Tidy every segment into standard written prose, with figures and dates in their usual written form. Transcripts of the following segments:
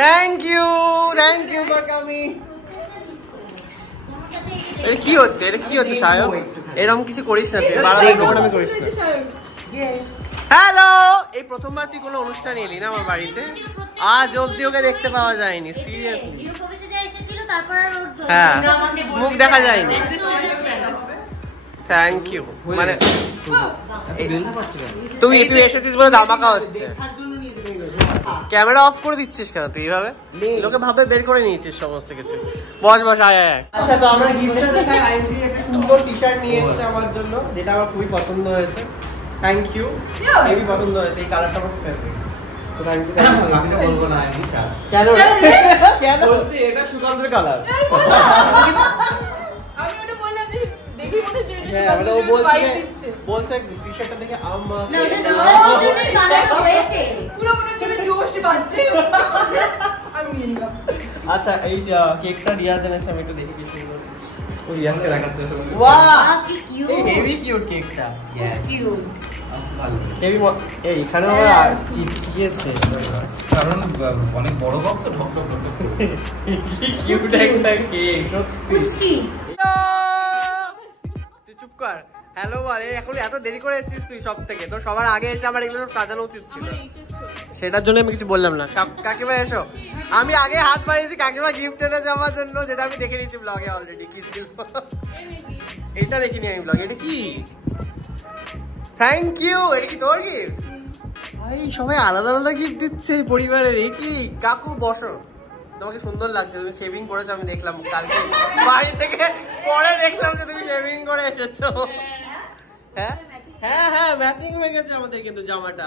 Thank you for coming. এটা কি হচ্ছে সায়ক? এরকম কিছু করিস না তুই। হ্যালো, এই প্রথমবার তুই কোনো অনুষ্ঠান এলি না আমার বাড়িতে? আজ অব্দি ওকে দেখতে পাওয়া যায়নি, সিরিয়াসলি। হ্যাঁ, মুখ দেখা যায়নি। Thank you. মানে তুই এসেছিস বলে ধামাকা হচ্ছে। ক্যামেরা অফ করে দিচ্ছিস কেন তুই এইভাবে? লোকে ভাবে বের করে নিয়েছিস সমস্ত কিছু। বস আয়। আচ্ছা, তো আমরা গিফটটা দেখাই। আইনজি একটা সুন্দর টি-শার্ট নিয়ে এসেছে আমার জন্য, যেটা আমার খুবই পছন্দ হয়েছে। থ্যাংক ইউ, হেভি পছন্দ হয়েছে। এই কালারটা আমার ফেভারিট। তো থ্যাংক ইউ। আমি তো বলবো না আইনজি স্যার। কেন বলছি? এটা সুগন্ধের কালার। আমি ওটা বললাম যে দেখি মনে হচ্ছে এটা বলছে টি-শার্টটা দেখে আম্মা না ওটা জোরে বানানো হয়েছে, পুরো মনে হচ্ছে জোশ বাজছে। আমি নিয়ে নিলাম। আচ্ছা, এই কেকটা রিয়াজ এনেছে, আমি একটু দেখি কি সুন্দর। ও রিয়াজকে দেখাচ্ছে আসলে। বাহ, কি কিউট, এই হেভি কিউট কেকটা। কিউট। ভালো। হেভি। এই এখানে আমরা চিপকিয়েছে, কারণ অনেক বড় বক্স তো ঢক ঢক ঢক করে। কি কিউট একটা কেক সত্যি। কুচি তুই চুপ কর। হ্যালো বল। এখন এত দেরি করে এসেছিস তুই সব থেকে, তো সবার আগে এসে আমার এগুলো সব সাজানো উচিত ছিল। সেটার জন্য আমি কিছু বললাম না। কাকিমা এসো। আমি আগে হাত বাড়িয়েছি, কাকিমা গিফট এনেছে আমার জন্য, যেটা আমি দেখে নিয়েছি ব্লগে অলরেডি। কি ছিল এটা দেখিনি আমি ব্লগে। এটা কি? Thank you. এটা কি তোর গিফট? ভাই সবাই আলাদা আলাদা গিফট দিচ্ছে পরিবারের। এই কি? কাকু বসো, তোমাকে সুন্দর লাগছে। তুমি শেভিং করেছো, আমি দেখলাম কালকে বাড়ি থেকে পরে দেখলাম যে তুমি শেভিং করে এসেছো। হ্যাঁ হ্যাঁ, ম্যাচিং হয়ে গেছে আমাদের কিন্তু জামাটা।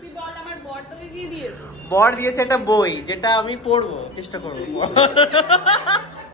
তুই বল আমার বরটাকে কি দিয়েছে? বর দিয়েছে একটা বই, যেটা আমি পড়বো, চেষ্টা করবো।